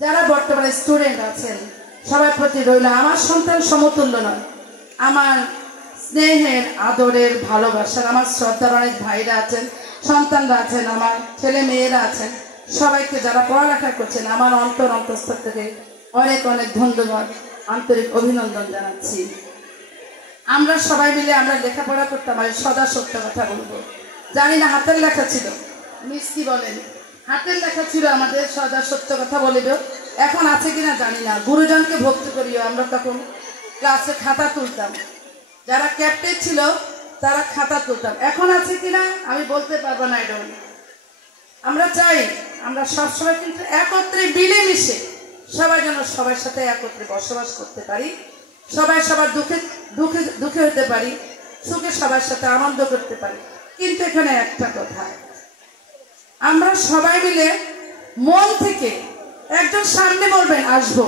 যারা বর্তমানে স্টুডেন্ট আছেন সবার প্রতি রইল আমার সন্তান সমতুল্য নয়, আমার স্নেহের আদরের ভালোবাসার আমার শ্রদ্ধার অনেক ভাইরা আছেন, সন্তানরা আছেন, আমার ছেলে মেয়েরা আছেন, সবাইকে যারা পড়ালেখা করছেন আমার অন্তঃস্থল থেকে অনেক অনেক ধন্যবাদ, আন্তরিক অভিনন্দন জানাচ্ছি। আমরা সবাই মিলে আমরা লেখাপড়া করতাম, আমি সদা সত্য কথা বলবো। জানি না হাতের লেখা ছিল, মিস কি বলেন, হাতের লেখা ছিল আমাদের, সদা সত্য কথা বলিব। এখন আছে কিনা জানি না, গুরুজনকে ভক্তি করিও। আমরা তখন ক্লাসে খাতা তুলতাম, যারা ক্যাপ্টেন ছিল তারা খাতা তুলতাম, এখন আছে কিনা আমি বলতে পারবো না। আমরা চাই আমরা সবসময় কিন্তু একত্রে মিলেমিশে সবাই যেন সবার সাথে একত্রে বসবাস করতে পারি, সবাই সবার দুঃখে দুঃখে দুঃখে হতে পারি, সুখে সবার সাথে আনন্দ করতে পারি। কিন্তু এখানে একটা কথা, আমরা সবাই মিলে মন থেকে একজন সামনে বলবেন আসবো,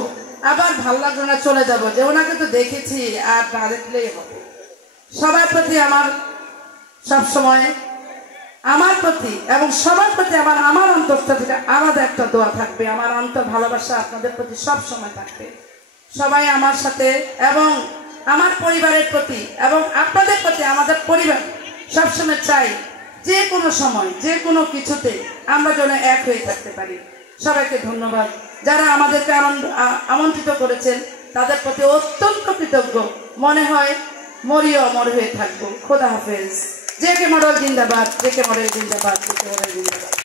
আবার ভালো লাগলো না চলে যাবো, যে ওনাকে তো দেখেছি আর না দেখলেই হবে। সবার প্রতি আমার সবসময় আমার প্রতি এবং সবার প্রতি আমার অন্তরটা থেকে আলাদা একটা দোয়া থাকবে, আমার অন্তর ভালোবাসা আপনাদের প্রতি সব সময় থাকবে। সবাই আমার সাথে এবং আমার পরিবারের প্রতি এবং আপনাদের প্রতি আমাদের পরিবার সবসময় চাই যে কোনো সময় যে কোনো কিছুতে আমরা যেন এক হয়ে থাকতে পারি। সবাইকে ধন্যবাদ, যারা আমাদেরকে আমন্ত্রিত করেছেন তাদের প্রতি অত্যন্ত কৃতজ্ঞ। মনে হয় মরিও অমর হয়ে থাকবো। খোদা হাফেজ। জেকে মডেল জিন্দাবাদ, জেকে মডেল জিন্দাবাদ, জেকে মডেল জিন্দাবাদ।